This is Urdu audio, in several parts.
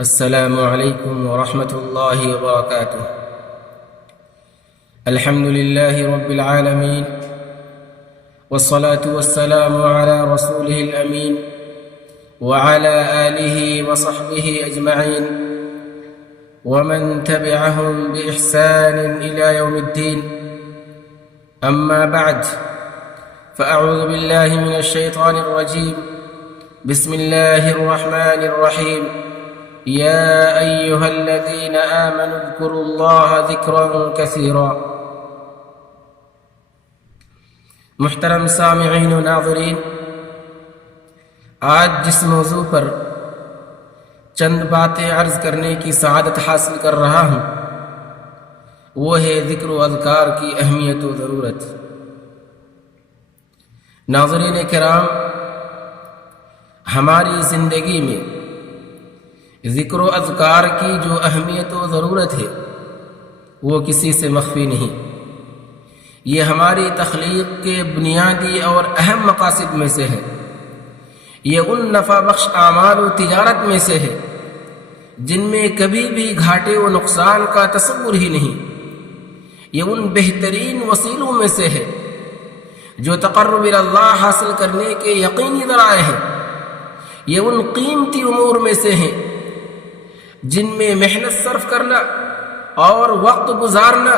السلام علیکم ورحمۃ اللہ وبرکاتہ۔ الحمد للہ رب العالمین والصلاة والسلام على رسوله الامین وعلى آلہ وصحبہ اجمعین ومن تبعهم بإحسان الى یوم الدین، اما بعد فاعوذ باللہ من الشیطان الرجیم، بسم اللہ الرحمن الرحیم۔ يا أيها الذين آمنوا اذكروا الله ذكرا كثيرا۔ محترم سامعین و ناظرین، آج جس موضوع پر چند باتیں عرض کرنے کی سعادت حاصل کر رہا ہوں وہ ہے ذکر و اذکار کی اہمیت و ضرورت۔ ناظرین کرام، ہماری زندگی میں ذکر و اذکار کی جو اہمیت و ضرورت ہے وہ کسی سے مخفی نہیں۔ یہ ہماری تخلیق کے بنیادی اور اہم مقاصد میں سے ہے۔ یہ ان نفع بخش اعمال و تجارت میں سے ہے جن میں کبھی بھی گھاٹے و نقصان کا تصور ہی نہیں۔ یہ ان بہترین وسیلوں میں سے ہے جو تقرب اللہ حاصل کرنے کے یقینی ذرائع ہیں۔ یہ ان قیمتی امور میں سے ہیں جن میں محنت صرف کرنا اور وقت گزارنا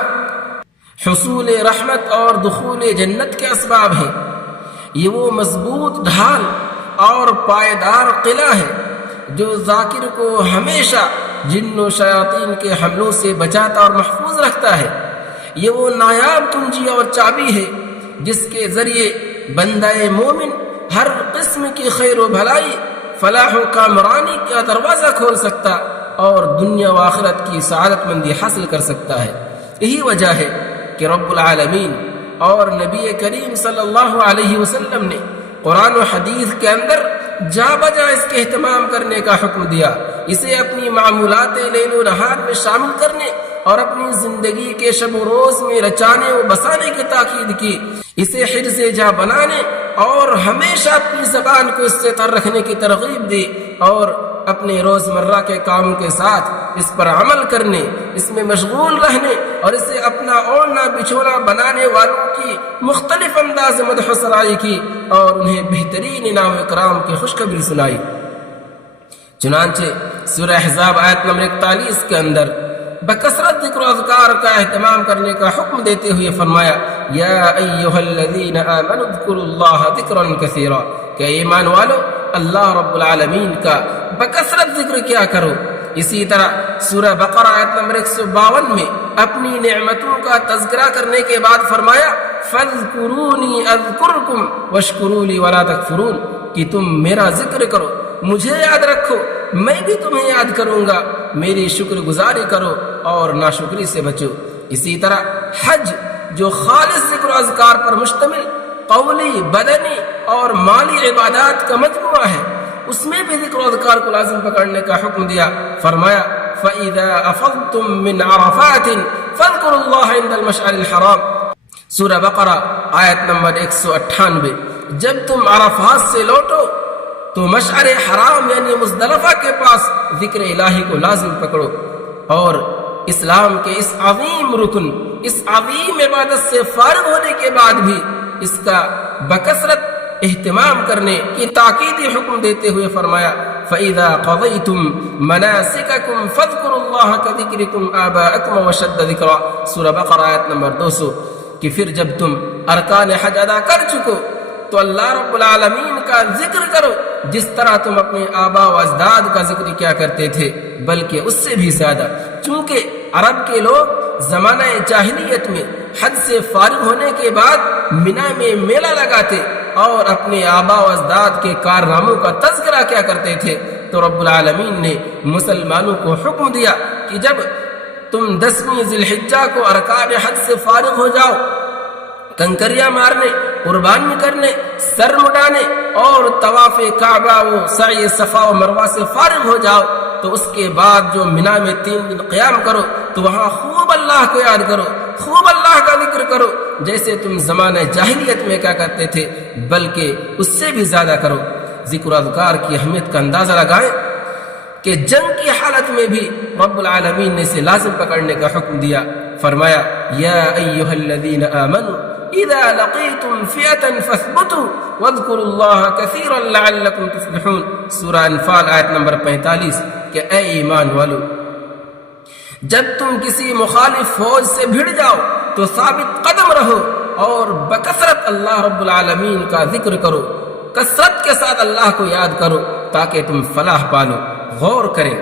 حصول رحمت اور دخول جنت کے اسباب ہیں۔ یہ وہ مضبوط ڈھال اور پائیدار قلعہ ہے جو ذاکر کو ہمیشہ جن و شیاطین کے حملوں سے بچاتا اور محفوظ رکھتا ہے۔ یہ وہ نایاب کنجی اور چابی ہے جس کے ذریعے بندہ مومن ہر قسم کی خیر و بھلائی، فلاح و کامرانی کا دروازہ کھول سکتا اور دنیا و آخرت کی سعادت مندی حاصل کر سکتا ہے۔ یہی وجہ ہے کہ رب العالمین اور نبی کریم صلی اللہ علیہ وسلم نے قرآن و حدیث کے اندر جا بجا اس کے اہتمام کرنے کا حکم دیا۔ اسے اپنی معمولات لیل و نہار میں شامل کرنے اور اپنی زندگی کے شب و روز میں رچانے و بسانے کی تاکید کی۔ اسے حرز جا بنانے اور ہمیشہ اپنی زبان کو اس سے تر رکھنے کی ترغیب دی اور اپنے روزمرہ کے کاموں کے ساتھ اس پر عمل کرنے، اس میں مشغول رہنے اور اسے اپنا اوڑھنا بچھونا بنانے والوں کی مختلف انداز مدح و ثنائی کی اور انہیں بہترین انعام و اکرام کی خوشخبری سنائی۔ چنانچہ سورہ احزاب آیت نمبر 41 کے اندر بکثرت ذکر و اذکار کا اہتمام کرنے کا حکم دیتے ہوئے فرمایا، یا ایھا الذین آمنوا اذکروا اللہ ذکرا کثیرا، کہ ایمان والو اللہ رب العالمین کا بکثرت ذکر کیا کرو۔ اسی طرح سورہ بقرہ آیت نمبر 152 میں اپنی نعمتوں کا تذکرہ کرنے کے بعد فرمایا، فاذکرونی اذکرکم واشکروا لی ولا تکفرون، کہ تم میرا ذکر کرو، مجھے یاد رکھو، میں بھی تمہیں یاد کروں گا، میری شکر گزاری کرو اور ناشکری سے بچو۔ اسی طرح حج جو خالص ذکر و اذکار پر مشتمل قولی، بدنی اور مالی عبادات کا مجموعہ ہے، اس میں بھی ذکر و اذکار کو لازم پکڑنے کا حکم دیا۔ فرمایا، فَإِذَا أَفَضْتُم مِّنْ عَرَفَاتٍ فَاذْكُرُوا اللَّهَ عِندَ الْمَشْعَرِ الْحَرَامِ، سورہ بقرہ آیت نمبر 198۔ جب تم عرفات سے لوٹو تو مشعر حرام یعنی مزدلفہ کے پاس ذکر الہی کو لازم پکڑو اور اسلام کے اس عظیم رکن، اس عظیم عبادت سے فارغ ہونے کے بعد بھی اس کا بکثرت اہتمام کرنے کی تاکیدی حکم دیتے ہوئے فرمایا، فَإِذَا قَضَيْتُم مَنَاسِكَكُمْ فَاذْكُرُوا اللَّهَ كَذِكْرِكُمْ آبَاءَكُمْ وَأَشَدَّ ذِكْرًا، سورہ بقرہ آیت نمبر 200۔ کہ پھر جب تم ارکان حج ادا کر چکو تو اللہ رب العالمین کا ذکر کرو جس طرح تم اپنے آبا و اجداد کا ذکر کیا کرتے تھے، بلکہ اس سے بھی زیادہ، چونکہ عرب کے لوگ زمانہ جاہلیت میں حج سے فارغ ہونے کے بعد منا میں میلہ لگاتے اور اپنے آبا و اجداد کے کارناموں کا تذکرہ کیا کرتے تھے۔ تو رب العالمین نے مسلمانوں کو حکم دیا کہ جب تم 10ویں ذی الحجہ کو ارکان حج سے فارغ ہو جاؤ، کنکریاں مارنے، قربانی کرنے، سر مڈانے اور طواف کعبہ و سعی صفا و مروہ سے فارغ ہو جاؤ، تو اس کے بعد جو منا میں 3 دن قیام کرو تو وہاں خوب اللہ کو یاد کرو، خوب اللہ کا ذکر کرو، جیسے تم زمانہ جاہلیت میں کیا کرتے تھے، بلکہ اس سے بھی زیادہ کرو۔ ذکر و اذکار کی اہمیت کا اندازہ لگائیں کہ جنگ کی حالت میں بھی رب العالمین نے اسے لازم پکڑنے کا حکم دیا. فرمایا یا ایھا الذین آمنوا اذا لقیتم فئة فاثبتوا واذکروا اللہ کثیرا لعلکم تفلحون. سورہ انفال آیت نمبر 45 کہ اے ایمان والو، جب تم کسی مخالف فوج سے بھڑ جاؤ تو ثابت قدم رہو اور بکثرت اللہ رب العالمین کا ذکر کرو، کثرت کے ساتھ اللہ کو یاد کرو تاکہ تم فلاح پالو. غور کریں،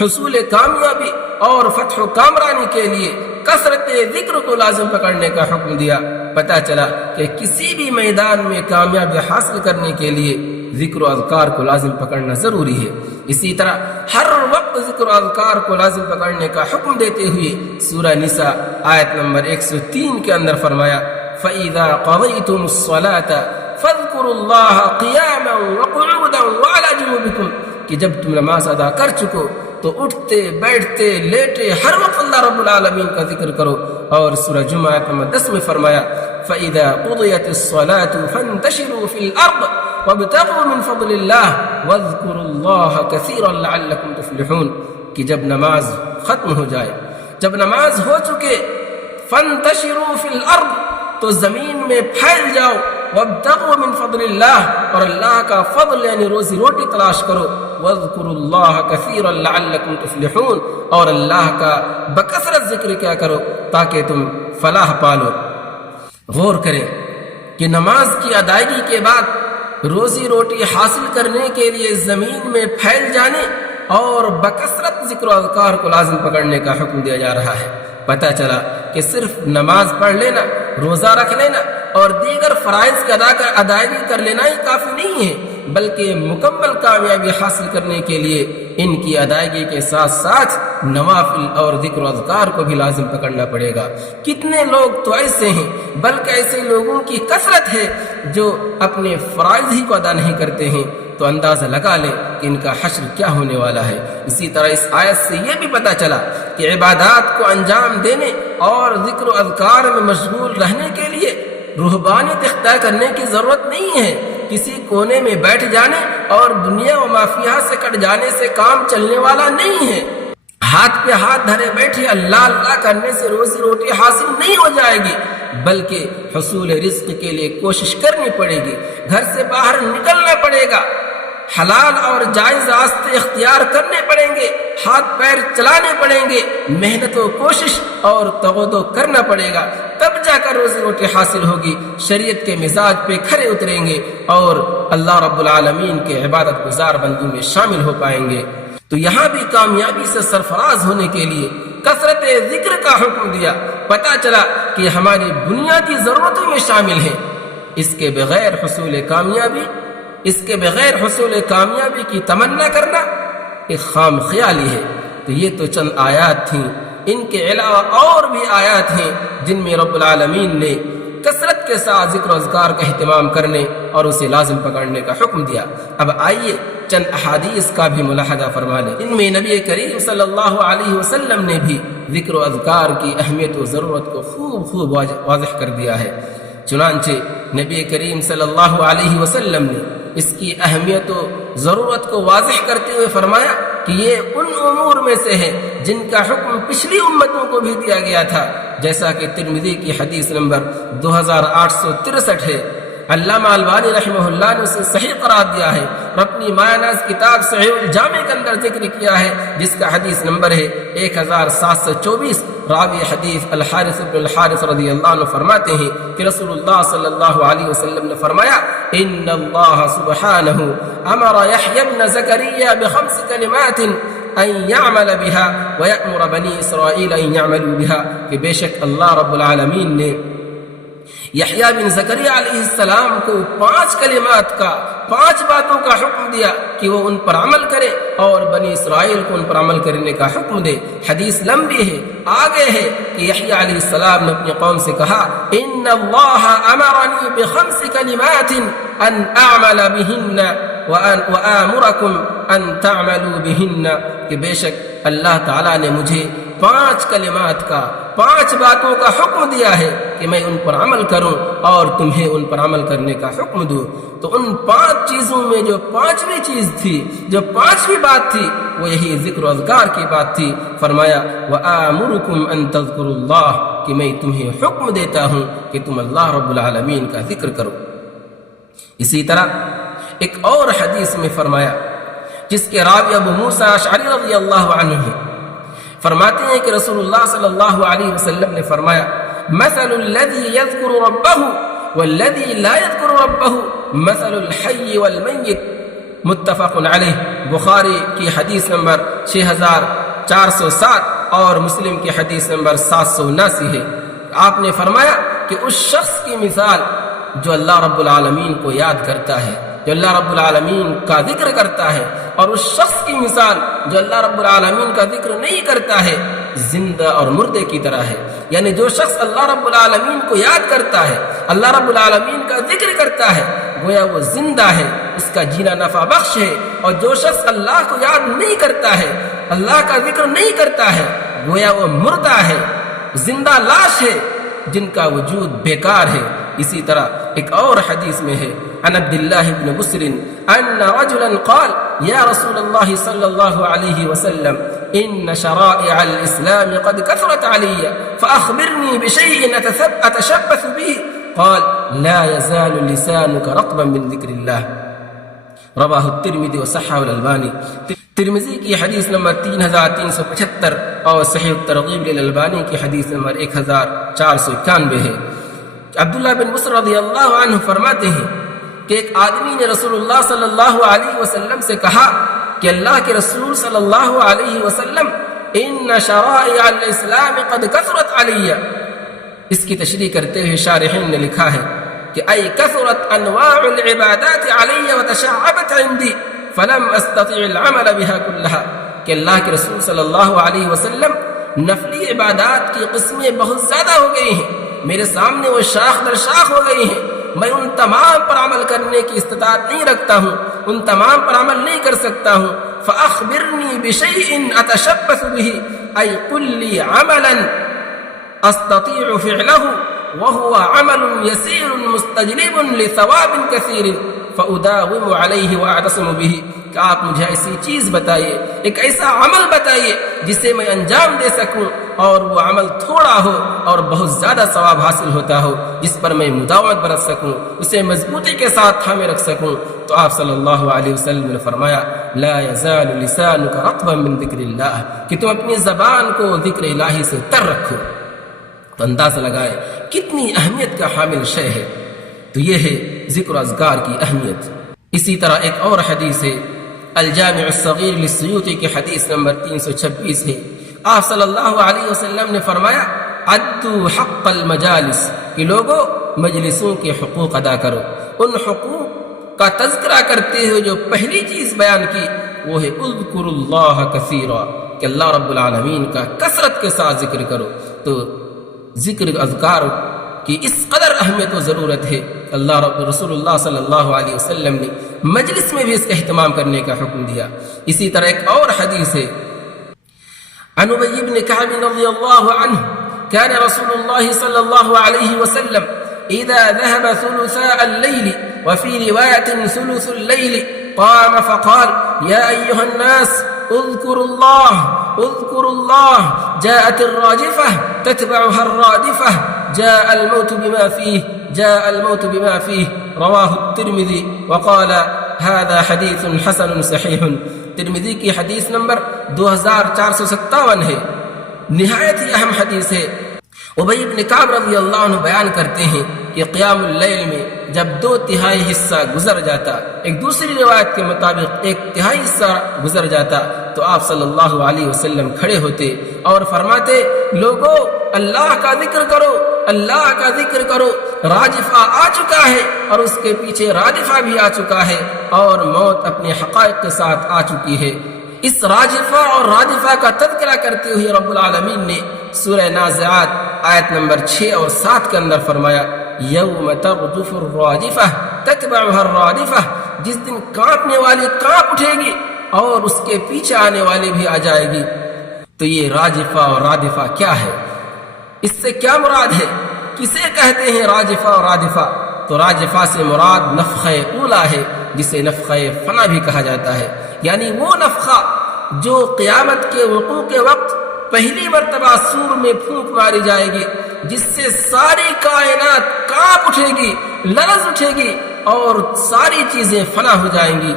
حصول کامیابی اور فتح و کامرانی کے لیے کثرت ذکر کو لازم پکڑنے کا حکم دیا. پتہ چلا کہ کسی بھی میدان میں کامیابی حاصل کرنے کے لیے ذکر و اذکار کو لازم پکڑنا ضروری ہے. اسی طرح ہر وقت ذکر و اذکار کو لازم پکڑنے کا حکم دیتے ہوئے سورہ نساء آیت نمبر 103 کے اندر فرمایا فَإِذَا قَضَيْتُمُ الصَّلَاةَ فَاذْكُرُوا اللَّهَ قِيَامًا وَقُعُودًا وَعَلَى جُنُوبِكُمْ کہ جب تم نماز ادا کر چکو تو اٹھتے بیٹھتے لیٹے ہر وقت اللہ رب العالمین کا ذکر کرو. اور سورہ جمعہ آیت نمبر 10 میں فرمایا فَإِذَا قُضِيَتِ الصَّلَاةُ فَانتَشِرُوا فِي الْأَرْضِ وَابْتَغُوا مِنْ فَضْلِ اللَّهِ وَاذْكُرُوا اللَّهَ كَثِيرًا لَعَلَّكُمْ تُفْلِحُونَ کہ جب نماز ختم ہو جائے، جب نماز ہو چکے، فَانتَشِرُوا فِي الْأَرْضِ تو زمین میں پھیل جاؤ، وَابْتَغُوا مِنْ فَضْلِ اللَّهِ اور اللہ کا فضل یعنی روزی روٹی تلاش کرو، وَاذْكُرُوا اللَّهَ كَثِيرًا لَعَلَّكُمْ تُفْلِحُونَ اور اللہ کا بکثرت ذکر کیا کرو تاکہ تم فلاح پالو. غور کریں کہ نماز کی ادائیگی کے بعد روزی روٹی حاصل کرنے کے لیے زمین میں پھیل جانے اور بکثرت ذکر و اذکار کو لازم پکڑنے کا حکم دیا جا رہا ہے. پتہ چلا کہ صرف نماز پڑھ لینا، روزہ رکھ لینا اور دیگر فرائض کی ادائیگی کر لینا ہی کافی نہیں ہے، بلکہ مکمل کامیابی حاصل کرنے کے لیے ان کی ادائیگی کے ساتھ ساتھ نوافل اور ذکر و اذکار کو بھی لازم پکڑنا پڑے گا. کتنے لوگ تو ایسے ہیں، بلکہ ایسے لوگوں کی کثرت ہے جو اپنے فرائض ہی کو ادا نہیں کرتے ہیں، تو اندازہ لگا لیں کہ ان کا حشر کیا ہونے والا ہے. اسی طرح اس آیت سے یہ بھی پتہ چلا کہ عبادات کو انجام دینے اور ذکر و اذکار میں مشغول رہنے کے لیے روحانیت اختیار کرنے کی ضرورت نہیں ہے. کسی کونے میں بیٹھ جانے اور دنیا و مافیہ سے کٹ جانے سے کام چلنے والا نہیں ہے. ہاتھ پہ ہاتھ دھرے بیٹھے اللہ اللہ کرنے سے روزی روٹی حاصل نہیں ہو جائے گی، بلکہ حصول رزق کے لیے کوشش کرنی پڑے گی، گھر سے باہر نکلنا پڑے گا، حلال اور جائز راستے اختیار کرنے پڑیں گے، ہاتھ پیر چلانے پڑیں گے، محنت و کوشش اور تغدو کرنا پڑے گا، تب جا کر روزی روٹی حاصل ہوگی، شریعت کے مزاج پہ کھرے اتریں گے اور اللہ رب العالمین کے عبادت گزار بندوں میں شامل ہو پائیں گے. تو یہاں بھی کامیابی سے سرفراز ہونے کے لیے کثرت ذکر کا حکم دیا. پتہ چلا کہ ہماری بنیادی ضرورتوں میں شامل ہے. اس کے بغیر حصول کامیابی کی تمنا کرنا ایک خام خیالی ہے. تو یہ تو چند آیات تھیں، ان کے علاوہ اور بھی آیات ہیں جن میں رب العالمین نے کثرت کے ساتھ ذکر و اذکار کا اہتمام کرنے اور اسے لازم پکڑنے کا حکم دیا. اب آئیے چند احادیث کا بھی ملاحظہ فرما لیں. ان میں نبی کریم صلی اللہ علیہ وسلم نے بھی ذکر و اذکار کی اہمیت و ضرورت کو خوب واضح کر دیا ہے. چنانچہ نبی کریم صلی اللہ علیہ وسلم نے اس کی اہمیت و ضرورت کو واضح کرتے ہوئے فرمایا کہ یہ ان امور میں سے ہے جن کا حکم پچھلی امتوں کو بھی دیا گیا تھا، جیسا کہ ترمذی کی حدیث نمبر 2863 ہے. علامہ البانی رحمہ اللہ نے اسے صحیح قرار دیا ہے اور اپنی مایہ کتاب صحیح الجامع کے اندر ذکر کیا ہے، جس کا حدیث نمبر ہے 1724. راوی حدیث الحارث بن الحارث رضی اللہ عنہ فرماتے ہیں کہ رسول اللہ صلی اللہ علیہ وسلم نے فرمایا ان اللہ سبحانہ امر یحیی بن زکریا بخمس کلمات ان یعمل بها ویأمر بنی اسرائیل ان یعملوا بها کہ بے شک اللہ رب العالمین نے یحییٰ بن زکریا علیہ السلام کو 5 باتوں کا حکم دیا کہ وہ ان پر عمل کرے اور بنی اسرائیل کو ان پر عمل کرنے کا حکم دے. حدیث لمبی ہے، آگے ہے کہ یحییٰ علیہ السلام نے اپنی قوم سے کہا ان اللہ امرنی بخمس کلمات ان اعمل بہن وآمرکم ان تعملوا بہن کہ بے شک اللہ تعالیٰ نے مجھے 5 کلمات کا، 5 باتوں کا حکم دیا ہے کہ میں ان پر عمل کروں اور تمہیں ان پر عمل کرنے کا حکم دوں، تو ان 5 چیزوں میں جو 5ویں چیز تھی، جو 5ویں بات تھی، وہ یہی ذکر و اذکار کی بات تھی۔ فرمایا وَآمُرُكُمْ أَن تَذْكُرُوا اللَّهَ، کہ میں تمہیں حکم دیتا ہوں کہ تم اللہ رب العالمین کا ذکر کرو۔ اسی طرح ایک اور حدیث میں فرمایا، جس کے راوی ابو موسیٰ اشعری رضی اللہ عنہ ہیں، فرماتے ہیں کہ رسول اللہ صلی اللہ علیہ وسلم نے فرمایا مثل الذي يذكر ربه والذي لا يذكر ربه مثل الحي والمیت، متفق علیہ۔ بخاری کی حدیث نمبر 6407 اور مسلم کی حدیث نمبر 779 ہے۔ آپ نے فرمایا کہ اس شخص کی مثال جو اللہ رب العالمین کو یاد کرتا ہے، جو اللہ رب العالمین کا ذکر کرتا ہے، اور اس شخص کی مثال جو اللہ رب العالمین کا ذکر نہیں کرتا ہے، زندہ اور مردے کی طرح ہے۔ یعنی جو شخص اللہ رب العالمین کو یاد کرتا ہے، اللہ رب العالمین کا ذکر کرتا ہے، گویا وہ زندہ ہے، اس کا جینا نفع بخش ہے۔ اور جو شخص اللہ کو یاد نہیں کرتا ہے، اللہ کا ذکر نہیں کرتا ہے، گویا وہ مردہ ہے، زندہ لاش ہے، جن کا وجود بیکار ہے۔ اسی طرح ایک اور حدیث میں ہے عن عبد الله بن بسر ان رجلا قال يا رسول الله صلى الله عليه وسلم ان شرائع الاسلام قد كثرت علي فاخبرني بشيء اتشبث به قال لا يزال لسانك رطبا من ذكر الله، رواه الترمذي وصححه الالباني۔ ترمذی کی حدیث نمبر 3375 اور صحیح الترغیب للالبانی کی حدیث نمبر 1491 ہے۔ عبداللہ بن بسر رضی اللہ عنہ فرماتے ہیں کہ ایک آدمی نے رسول اللہ صلی اللہ علیہ وسلم سے کہا کہ اللہ کے رسول صلی اللہ علیہ وسلم ان شرائع الاسلام قد کثرت علی، اس کی تشریح کرتے ہوئے شارحین نے لکھا ہے کہ ای کثرت انواع العبادات علی وتشعبت عندی فلم استطع العمل بها كلها، کہ اللہ کے رسول صلی اللہ علیہ وسلم نفلی عبادات کی قسمیں بہت زیادہ ہو گئی ہیں، میرے سامنے وہ شاخ در شاخ ہو گئی ہیں، میں ان تمام پر عمل کرنے کی استطاعت نہیں رکھتا ہوں، ان تمام پر عمل نہیں کر سکتا ہوں۔ فأخبرنی بشیء اتشبث به، ای قل لی عملا استطیع فعله وهو عمل یسیر مستجلب لثواب کثیر فأداوم علیہ واعتصم به، کہ آپ مجھے ایسی چیز بتائیے، ایک ایسا عمل بتائیے جسے میں انجام دے سکوں اور وہ عمل تھوڑا ہو اور بہت زیادہ ثواب حاصل ہوتا ہو، جس پر میں مداومت برت سکوں، اسے مضبوطی کے ساتھ تھامے رکھ سکوں۔ تو آپ صلی اللہ علیہ وسلم نے فرمایا لا یزال لسانک رطبا من ذکر اللہ، کہ تم اپنی زبان کو ذکر الہی سے تر رکھو۔ تو اندازہ لگائے کتنی اہمیت کا حامل شے ہے۔ تو یہ ہے ذکر و اذکار کی اہمیت۔ اسی طرح ایک اور حدیث ہے الجامع الصغیر للسیوطی کی حدیث نمبر 326 ہے۔ آپ صلی اللہ علیہ وسلم نے فرمایا عدوا حق المجالس، کہ لوگوں مجلسوں کے حقوق ادا کرو۔ ان حقوق کا تذکرہ کرتے ہوئے جو پہلی چیز بیان کی وہ ہے اذکروا اللہ کثیرا، کہ اللہ رب العالمین کا کثرت کے ساتھ ذکر کرو۔ تو ذکر اذکار کی اس قدر اہمیت و ضرورت ہے، رسول اللہ صلی اللہ علیہ وسلم نے مجلس میں بھی اس کا اہتمام کرنے کا حکم دیا۔ اسی طرح ایک اور حدیث ہے عن ابی بن کعب رضی اللہ عنہ كان رسول الله صلى الله عليه وسلم اذا ذهب ثلثاء الليل وفي رواية ثلث الليل قام فقال يا ايها الناس اذكروا الله اذكروا الله جاءت الراجفة تتبعها الرادفة جاء الموت بما فيه جاء الموت بما فيه، رواه الترمذي وقال هذا حديث حسن صحيح۔ ترمذی کی حدیث نمبر 2457 ہے، نہایت ہی اہم حدیث ہے۔ ابی بن کعب رضی اللہ عنہ بیان کرتے ہیں کہ قیام اللیل میں جب 2/3 حصہ گزر جاتا، ایک دوسری روایت کے مطابق 1/3 حصہ گزر جاتا، تو آپ صلی اللہ علیہ وسلم کھڑے ہوتے اور فرماتے لوگوں اللہ کا ذکر کرو، اللہ کا ذکر کرو، راجفہ آ چکا ہے اور اس کے پیچھے رادفہ بھی آ چکا ہے اور موت اپنے حقائق کے ساتھ آ چکی ہے۔ اس راجفہ اور رادفہ کا تذکرہ کرتے ہوئے رب العالمین نے سورہ نازعات آیت نمبر 6 اور 7 کے اندر فرمایا یوم ترجف الراجفہ تتبعها الرادفہ، جس دن کانپنے والی کانپ اٹھے گی اور اس کے پیچھے آنے والی بھی آ جائے گی۔ تو یہ راجفہ اور رادفہ کیا ہے؟ اس سے کیا مراد ہے؟ کسے کہتے ہیں راجفہ اور رادفہ؟ تو راجفہ سے مراد نفخہ اولا ہے، جسے نفخہ فنا بھی کہا جاتا ہے، یعنی وہ نفخہ جو قیامت کے وقوع کے وقت پہلی مرتبہ سور میں پھونک ماری جائے گی، جس سے ساری کائنات کانپ اٹھے گی، لرز اٹھے گی اور ساری چیزیں فنا ہو جائیں گی،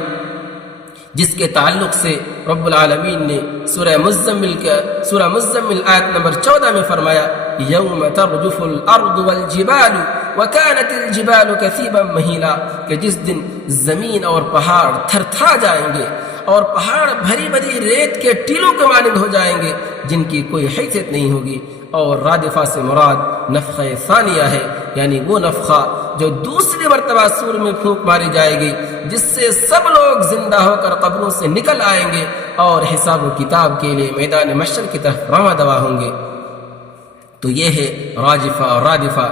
جس کے تعلق سے رب العالمین نے سورہ مزمل آیت نمبر 14 میں فرمایا یوم ترجف الارض والجبال وکانت الجبال کثیبا مہیلا، کہ جس دن زمین اور پہاڑ تھر تھرا جائیں گے اور پہاڑ بھری بھری ریت کے ٹیلوں کے مانند ہو جائیں گے جن کی کوئی حیثیت نہیں ہوگی۔ اور رادفہ سے مراد نفخہ ثانیہ ہے، یعنی وہ نفخہ جو دوسری مرتبہ سور میں پھونک ماری جائے گی، جس سے سب لوگ زندہ ہو کر قبروں سے نکل آئیں گے اور حساب و کتاب کے لیے میدان محشر کی طرف رواں دوا ہوں گے۔ تو یہ ہے راجفہ اور رادفہ۔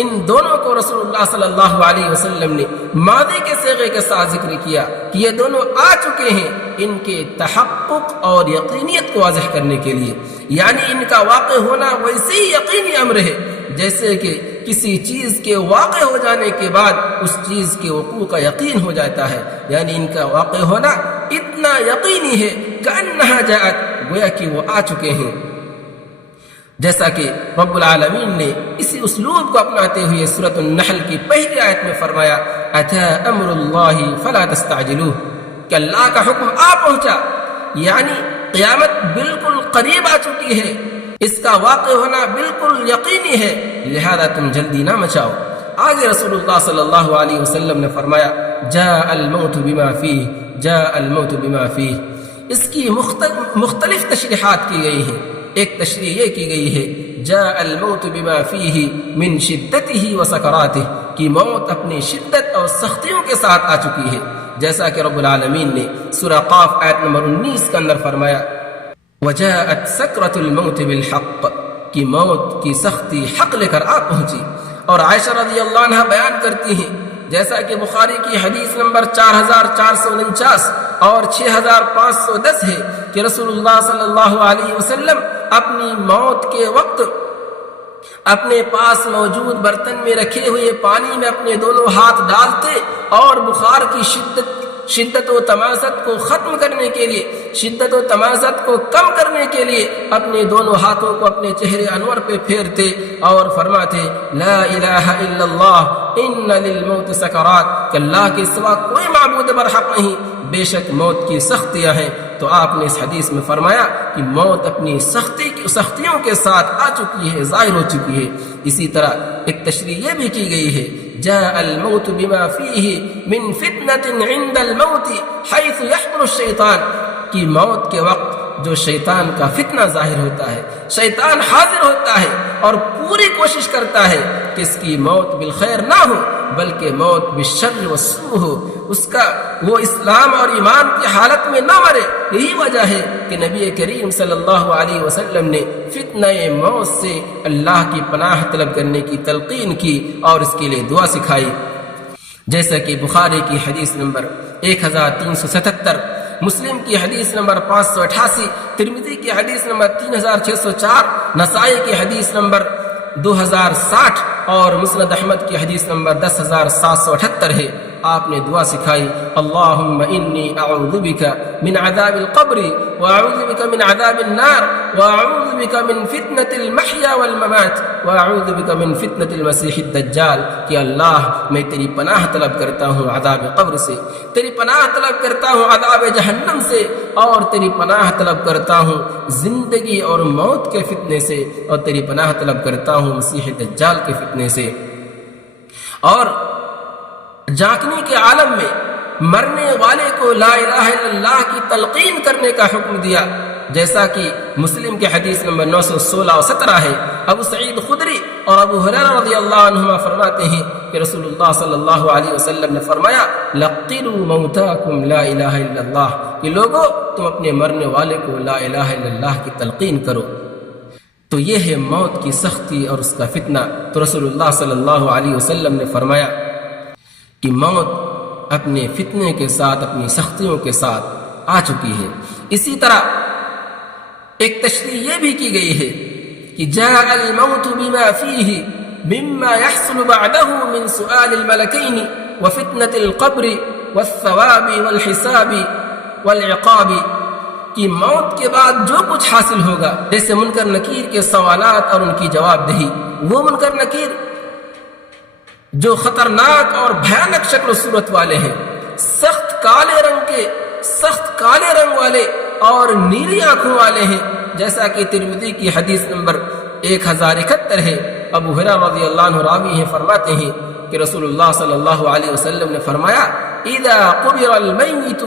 ان دونوں کو رسول اللہ صلی اللہ علیہ وسلم نے ماضی کے صیغے کے ساتھ ذکر کیا کہ یہ دونوں آ چکے ہیں، ان کے تحقق اور یقینیت کو واضح کرنے کے لیے، یعنی ان کا واقع ہونا ویسے ہی یقینی امر ہے جیسے کہ کسی چیز کے واقع ہو جانے کے بعد اس چیز کے وقوع کا یقین ہو جاتا ہے، یعنی ان کا واقع ہونا اتنا یقینی ہے کأنہا جاءت، گویا کہ وہ آ چکے ہیں۔ جیسا کہ رب العالمین نے اسی اسلوب کو اپناتے ہوئے سورۃ النحل کی پہلی آیت میں فرمایا اتی امر اللہ فلا تستعجلوہ، کہ اللہ کا حکم آ پہنچا، یعنی قیامت بالکل قریب آ چکی ہے، اس کا واقع ہونا بالکل یقینی ہے، لہذا تم جلدی نہ مچاؤ۔ آگے رسول اللہ صلی اللہ علیہ وسلم نے فرمایا جاء الموت بما فیہ، جاء الموت بما فیہ۔ اس کی مختلف تشریحات کی گئی ہیں۔ ایک تشریح یہ کی گئی ہے جاء الموت بما فیہ من شدتہ و سکراتہ، کہ موت اپنی شدت اور سختیوں کے ساتھ آ چکی ہے، جیسا کہ رب العالمین نے سورہ قاف آیت نمبر 19 کے اندر فرمایا وجاءت سکرۃ الموت بالحق، کہ موت کی سختی حق لے کر آ پہنچی۔ اور عائشہ رضی اللہ عنہ بیان کرتی ہیں، جیسا کہ بخاری کی حدیث نمبر 4449 اور 6510 ہے کہ رسول اللہ صلی اللہ علیہ وسلم اپنی موت کے وقت اپنے پاس موجود برتن میں رکھے ہوئے پانی میں اپنے دونوں ہاتھ ڈالتے اور بخار کی شدت و تمازت کو ختم کرنے کے لیے، شدت و تمازت کو کم کرنے کے لیے اپنے دونوں ہاتھوں کو اپنے چہرے انور پہ پھیرتے اور فرماتے لا الہ الا اللہ ان للموت سکرات، کہ اللہ کے سوا کوئی معبود برحق نہیں، بے شک موت کی سختیاں ہیں۔ تو آپ نے اس حدیث میں فرمایا کہ موت اپنی سختیوں کے ساتھ آ چکی ہے، ظاہر ہو چکی ہے۔ اسی طرح ایک تشریح یہ بھی کی گئی ہے جاء الموت بما فیہ من فتنة عند الموت حیث یحضر الشیطان، کہ موت کے وقت جو شیطان کا فتنہ ظاہر ہوتا ہے، شیطان حاضر ہوتا ہے اور پوری کوشش کرتا ہے کہ اس کی موت بالخیر نہ ہو بلکہ موت بالشر والسوء ہو، اس کا وہ اسلام اور ایمان کی حالت میں نہ مرے۔ یہی وجہ ہے کہ نبی کریم صلی اللہ علیہ وسلم نے فتنہ موت سے اللہ کی پناہ طلب کرنے کی تلقین کی اور اس کے لیے دعا سکھائی، جیسا کہ بخاری کی حدیث نمبر 1377، مسلم کی حدیث نمبر 588، ترمذی کی حدیث نمبر 3604، نسائی کی حدیث نمبر 2060 اور مسند احمد کی حدیث نمبر 10778 ہے۔ آپ نے دعا سکھائی اللہم انی اعوذ بک من عذاب القبر واعوذ بک من عذاب النار واعوذ بک من فتنة المحیا والممات واعوذ بک من فتنة المسیح الدجال، کہ اللہ میں تیری پناہ طلب کرتا ہوں عذاب قبر سے، تیری پناہ طلب کرتا ہوں عذاب جہنم سے، اور تیری پناہ طلب کرتا ہوں زندگی اور موت کے فتنے سے، اور تیری پناہ طلب کرتا ہوں مسیح دجال کے فتنے سے۔ اور جاگنے کے عالم میں مرنے والے کو لا الہ الا اللہ کی تلقین کرنے کا حکم دیا، جیسا کہ مسلم کے حدیث نمبر 916 اور 17 ہے۔ ابو سعید خدری اور ابو ہریرہ رضی اللہ عنہما فرماتے ہیں کہ رسول اللہ صلی اللہ علیہ وسلم نے فرمایا لقنوا موتاکم لا الہ الا اللہ، کہ لوگوں تم اپنے مرنے والے کو لا الہ الا اللہ کی تلقین کرو۔ تو یہ ہے موت کی سختی اور اس کا فتنہ۔ تو رسول اللہ صلی اللہ علیہ وسلم نے فرمایا کہ موت اپنے فتنے کے ساتھ، اپنی سختیوں کے ساتھ آ چکی ہے۔ اسی طرح ایک تشریح یہ بھی کی گئی ہے کہ جاء الموت بما فيه مما يحصل بعده من سؤال الملكين وفتنة القبر والثواب والحساب والعقاب، کہ موت کے بعد جو کچھ حاصل ہوگا جیسے منکر نکیر کے سوالات اور ان کی جواب دہی، وہ منکر نکیر جو خطرناک اور بھیانک شکل و صورت والے ہیں، سخت کالے رنگ والے اور نیلی آنکھوں والے ہیں، جیسا کہ ترمذی کی حدیث نمبر 1071 ہے۔ ابو ہریرہ رضی اللہ عنہ راوی ہیں، فرماتے ہیں کہ رسول اللہ صلی اللہ علیہ وسلم نے فرمایا اذا قبر المیت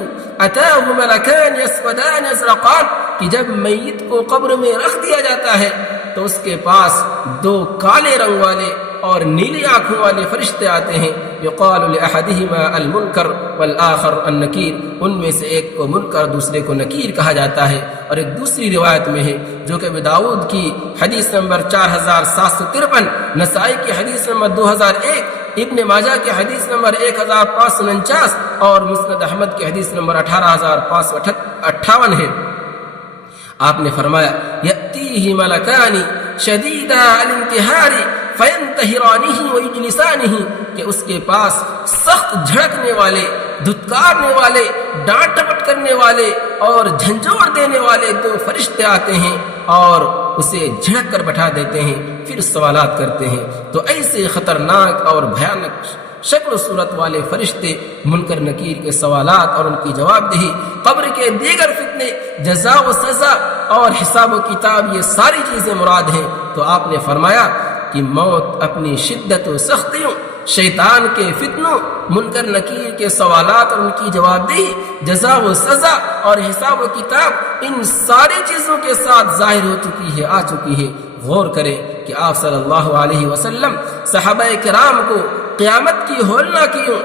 اتاه ملکان یسودان ازرقان، کہ جب میت کو قبر میں رکھ دیا جاتا ہے تو اس کے پاس دو کالے رنگ والے اور نیلی آنکھوں والے فرشتے آتے ہیں، یقال لاحدہما المنکر والآخر النکیر، ان میں سے ایک کو منکر دوسرے کو نکیر کہا جاتا ہے۔ اور ایک دوسری روایت میں ہے جو کہ ابو داؤد کی حدیث نمبر 4753، نسائی کی حدیث نمبر 2001، ابن ماجہ کی حدیث نمبر 1549 اور مسند احمد کی حدیث نمبر 18558 ہے۔ آپ نے فرمایا یأتیہ ملکان شدیدا الانتہار فینتہرانہ ویجلسانہ، کہ اس کے پاس سخت جھڑکنے والے، دھتکارنے والے، ڈانٹ ٹپٹ کرنے والے اور جھنجھوڑ دینے والے دو فرشتے آتے ہیں اور اسے جھڑک کر بٹھا دیتے ہیں، پھر سوالات کرتے ہیں۔ تو ایسے خطرناک اور بھیانک شکل و صورت والے فرشتے، منکر نکیر کے سوالات اور ان کی جواب دہی، قبر کے دیگر فتنے، جزا و سزا اور حساب و کتاب، یہ ساری چیزیں مراد ہیں۔ تو آپ نے فرمایا کہ موت اپنی شدت و سختیوں، شیطان کے فتنوں، منکر نکیر کے سوالات اور ان کی جواب دہی، جزا و سزا اور حساب و کتاب، ان ساری چیزوں کے ساتھ ظاہر ہو چکی ہے، آ چکی ہے۔ غور کریں کہ آپ صلی اللہ علیہ وسلم صحابہ کرام کو قیامت کی ہولناکیوں،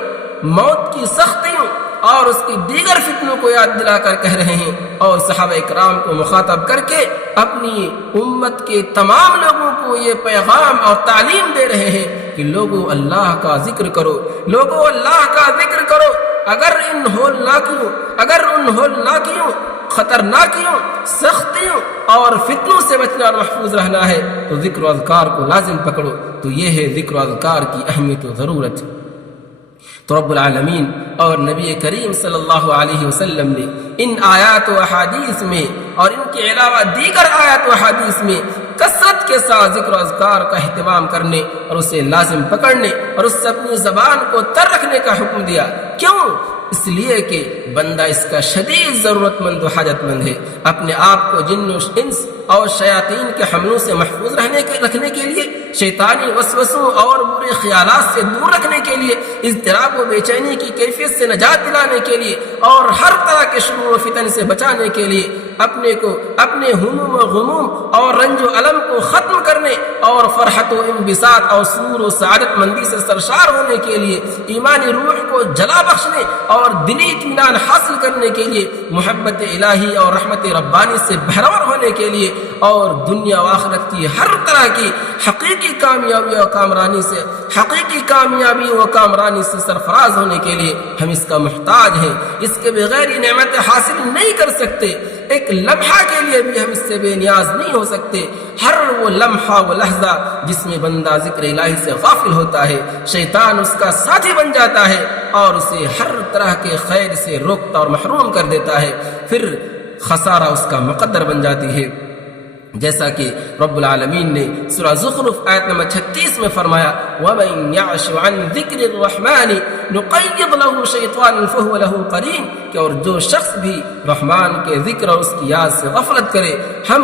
موت کی سختیوں اور اس کی دیگر فتنوں کو یاد دلا کر کہہ رہے ہیں، اور صحابہ اکرام کو مخاطب کر کے اپنی امت کے تمام لوگوں کو یہ پیغام اور تعلیم دے رہے ہیں کہ لوگوں اللہ کا ذکر کرو، لوگوں اللہ کا ذکر کرو۔ اگر ان ہولناکیوں، خطرناکیوں، سختیوں اور فتنوں سے بچنا اور محفوظ رہنا ہے تو ذکر و اذکار کو لازم پکڑو۔ تو یہ ہے ذکر و اذکار کی اہمیت و ضرورت۔ تو رب العالمین اور نبی کریم صلی اللہ علیہ وسلم نے ان آیات و احادیث میں اور ان کے علاوہ دیگر آیات و احادیث میں کثرت کے ساتھ ذکر و اذکار کا اہتمام کرنے اور اسے لازم پکڑنے اور اس سے اپنی زبان کو تر رکھنے کا حکم دیا۔ کیوں؟ اس لیے کہ بندہ اس کا شدید ضرورت مند و حاجت مند ہے، اپنے آپ کو جن و انس اور شیاطین کے حملوں سے محفوظ رکھنے کے لیے، شیطانی وسوسوں اور برے خیالات سے دور رکھنے کے لیے، اضطراب و بے چینی کی کیفیت سے نجات دلانے کے لیے اور ہر طرح کے شرور و فتن سے بچانے کے لیے، اپنے کو اپنے ہموم و غموم اور رنج و علم کو ختم کرنے اور فرحت و انبساط اور سرور و سعادت مندی سے سرشار ہونے کے لیے، ایمانی روح کو جلا بخشنے اور دلی اطمینان حاصل کرنے کے لیے، محبت الہی اور رحمت ربانی سے بہرور ہونے کے لیے، اور دنیا و آخرت کی ہر طرح کی حقیقی کامیابی و کامرانی سے سرفراز ہونے کے لیے ہم اس کا محتاج ہیں۔ اس کے بغیر یہ نعمت حاصل نہیں کر سکتے، ایک لمحہ کے لیے بھی ہم اس سے بے نیاز نہیں ہو سکتے۔ ہر وہ لمحہ و لحظہ جس میں بندہ ذکر الہی سے غافل ہوتا ہے، شیطان اس کا ساتھی بن جاتا ہے اور اسے ہر طرح کے خیر سے روکتا اور محروم کر دیتا ہے، پھر خسارہ اس کا مقدر بن جاتی ہے۔ جیسا کہ رب العالمین نے سورہ زخرف آیت نمبر 36 میں فرمایا وَمَن يَعْشُ عَن ذِكْرِ الرَّحْمَنِ نُقَيِّضْ لَهُ شَيْطَانًا فَهُوَ لَهُ قَرِينٌ، کہ اور جو شخص بھی رحمان کے ذکر اور اس کی یاد سے غفلت کرے، ہم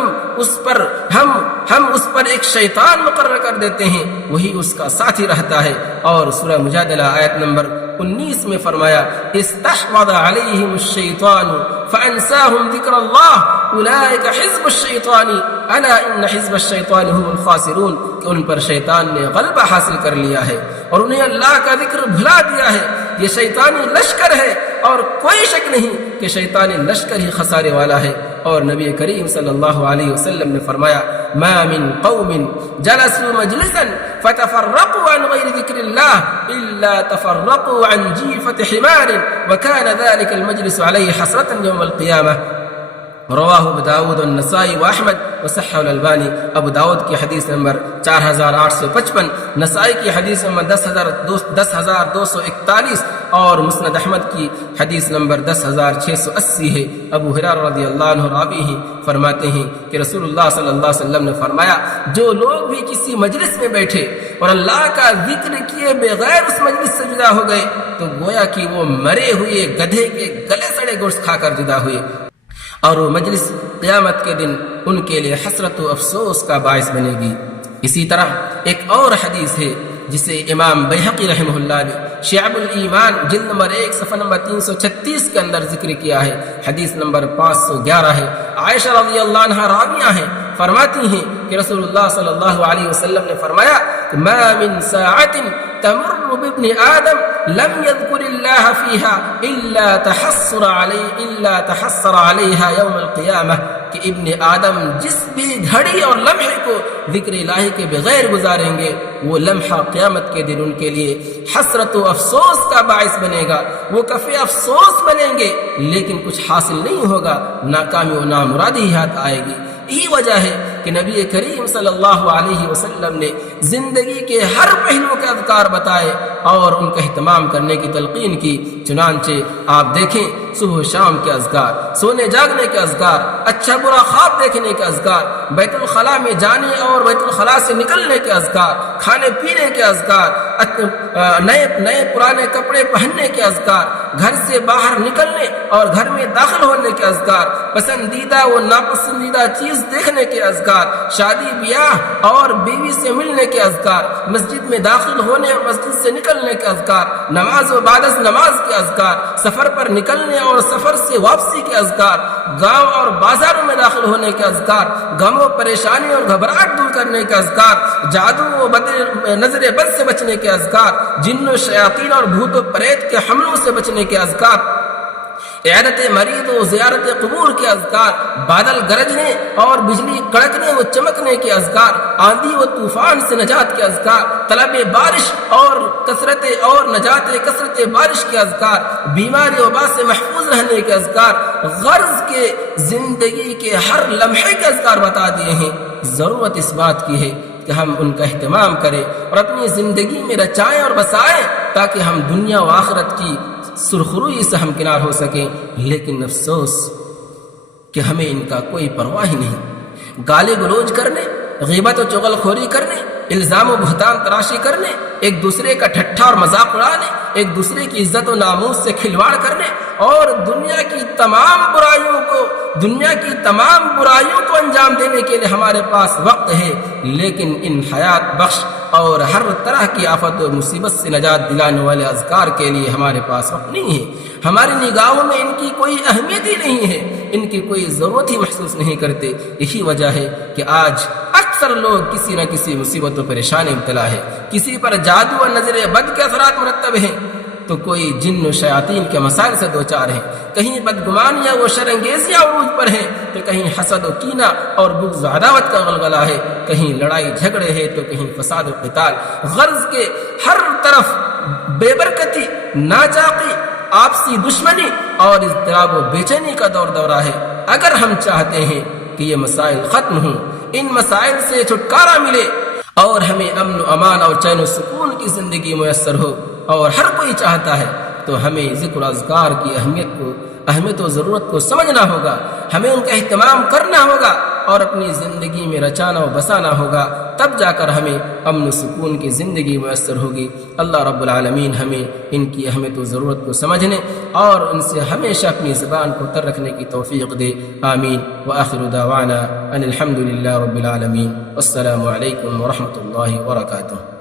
اس پر ایک شیطان مقرر کر دیتے ہیں، وہی اس کا ساتھی رہتا ہے۔ اور سورہ مجادلہ آیت نمبر 19 میں فرمایا استحوذ علیہم الشیطان فانساہم ذکر اللہ اولئک حزب الشیطان الا ان حزب الشیطان هم الخاسرون، کہ ان پر شیطان نے غلبہ حاصل کر لیا ہے اور انہیں اللہ کا ذکر بھلا دیا ہے۔ یہ شیطانی لشکر ہے اور کوئی شک نہیں کہ شیطانی لشکر ہی خسارے والا ہے۔ اور نبی کریم صلی اللہ علیہ وسلم نے فرمایا ما من قوم جلسوا مجلسا فتفرقوا عن غير ذكر الله الا تفرقوا عن جيفة حمار وكان ذلك المجلس عليه حسرة يوم القيامة، رواہ ابو داود والنسائی واحمد وصححہ الالبانی، ابو داود کی حدیث نمبر 4855، نسائی کی حدیث نمبر 10241 اور مسند احمد کی حدیث نمبر 10680 ہے۔ ابو ہریرہ رضی اللہ عنہ راوی ہیں، فرماتے ہیں کہ رسول اللہ صلی اللہ علیہ وسلم نے فرمایا، جو لوگ بھی کسی مجلس میں بیٹھے اور اللہ کا ذکر کیے بغیر اس مجلس سے جدا ہو گئے تو گویا کہ وہ مرے ہوئے گدھے کے گلے سڑے گوشت کھا کر جدا ہوئے، اور وہ مجلس قیامت کے دن ان کے لیے حسرت و افسوس کا باعث بنے گی۔ اسی طرح ایک اور حدیث ہے جسے امام بیہقی رحمہ اللہ نے شعب الایمان جلد نمبر 1 صفحہ نمبر 336 کے اندر ذکر کیا ہے، حدیث نمبر 511 ہے۔ عائشہ رضی اللہ عنہا راویہ ہیں، فرماتی ہیں کہ رسول اللہ صلی اللہ علیہ وسلم نے فرمایا، ما من ساعت تمر بابن آدم لم يذكر الله فيها الا تحسر عليها يوم القيامة، کہ ابن آدم جس بھی گھڑی اور لمحے کو ذکر الہی کے بغیر گزاریں گے وہ لمحہ قیامت کے دن ان کے لیے حسرت و افسوس کا باعث بنے گا، وہ کفِ افسوس بنیں گے لیکن کچھ حاصل نہیں ہوگا، ناکامی و نامرادی ہاتھ آئے گی۔ یہی وجہ ہے کہ نبی کریم صلی اللہ علیہ وسلم نے زندگی کے ہر پہلو کے اذکار بتائے اور ان کا اہتمام کرنے کی تلقین کی۔ چنانچہ آپ دیکھیں صبح و شام کے اذکار، سونے جاگنے کے اذکار، اچھا برا خواب دیکھنے کے اذکار، بیت الخلاء میں جانے اور بیت الخلاء سے نکلنے کے اذکار، کھانے پینے کے اذکار، نئے پرانے کپڑے پہننے کے اذکار، گھر سے باہر نکلنے اور گھر میں داخل ہونے کے اذکار، پسندیدہ و ناپسندیدہ چیز دیکھنے کے اذکار، شادی بیاہ اور بیوی سے ملنے کے اذکار، مسجد میں داخل ہونے اور مسجد سے نکلنے کے اذکار، نماز و بعد از نماز کے اذکار، سفر پر نکلنے اور سفر سے واپسی کے اذکار، گاؤں اور بازاروں میں داخل ہونے کے اذکار، غم و پریشانی اور گھبراہٹ دور کرنے کے اذکار، جادو و نظر بد سے بچنے کے اذکار، جن و شیاطین اور بھوت و پریت کے حملوں سے بچنے کے اذکار، عیادت مریض و زیارت قبور کے اذکار، بادل گرجنے اور بجلی کڑکنے و چمکنے کے اذکار، آندھی و طوفان سے نجات کے اذکار، طلب بارش اور نجات کثرت بارش کے اذکار، بیماری وبا سے محفوظ رہنے کے اذکار، غرض کے زندگی کے ہر لمحے کے اذکار بتا دیے ہیں۔ ضرورت اس بات کی ہے کہ ہم ان کا اہتمام کریں اور اپنی زندگی میں رچائیں اور بسائیں تاکہ ہم دنیا و آخرت کی سرخروئی سے ہمکنار ہو سکیں، لیکن افسوس کہ ہمیں ان کا کوئی پرواہ ہی نہیں۔ گالی گلوچ کرنے، غیبت و چغل خوری کرنے، الزام و بہتان تراشی کرنے، ایک دوسرے کا ٹھٹھا اور مذاق اڑانے، ایک دوسرے کی عزت و ناموس سے کھلواڑ کرنے اور دنیا کی تمام برائیوں کو انجام دینے کے لیے ہمارے پاس وقت ہے، لیکن ان حیات بخش اور ہر طرح کی آفت و مصیبت سے نجات دلانے والے اذکار کے لیے ہمارے پاس وقت نہیں ہے۔ ہماری نگاہوں میں ان کی کوئی اہمیت ہی نہیں ہے، ان کی کوئی ضرورت ہی محسوس نہیں کرتے۔ یہی وجہ ہے کہ آج اکثر لوگ کسی نہ کسی مصیبت و پریشانی مبتلا ہے، کسی پر جادو اور نظر بد کے اثرات مرتب ہیں، تو کوئی جن و شیاطین کے مسائل سے دوچار ہیں، کہیں بدگمانیاں و شرانگیزیاں عروج پر ہیں، تو کہیں حسد و کینہ اور بغض و عداوت کا غلغلہ ہے، کہیں لڑائی جھگڑے ہیں تو کہیں فساد و قتال، غرض کے ہر طرف بے برکتی، ناچاقی، آپسی دشمنی اور اضطراب و بے چینی کا دورہ ہے۔ اگر ہم چاہتے ہیں کہ یہ مسائل ختم ہوں، ان مسائل سے چھٹکارا ملے اور ہمیں امن و امان اور چین و سکون کی زندگی میسر ہو، اور ہر کوئی چاہتا ہے، تو ہمیں ذکر و اذکار کی اہمیت و ضرورت کو سمجھنا ہوگا، ہمیں ان کا اہتمام کرنا ہوگا اور اپنی زندگی میں رچانا و بسانا ہوگا، تب جا کر ہمیں امن و سکون کی زندگی میسر ہوگی۔ اللہ رب العالمین ہمیں ان کی اہمیت و ضرورت کو سمجھنے اور ان سے ہمیشہ اپنی زبان کو تر رکھنے کی توفیق دے، آمین۔ وآخر دعوانا ان الحمد للہ رب العالمین، والسلام علیکم ورحمۃ اللہ وبرکاتہ۔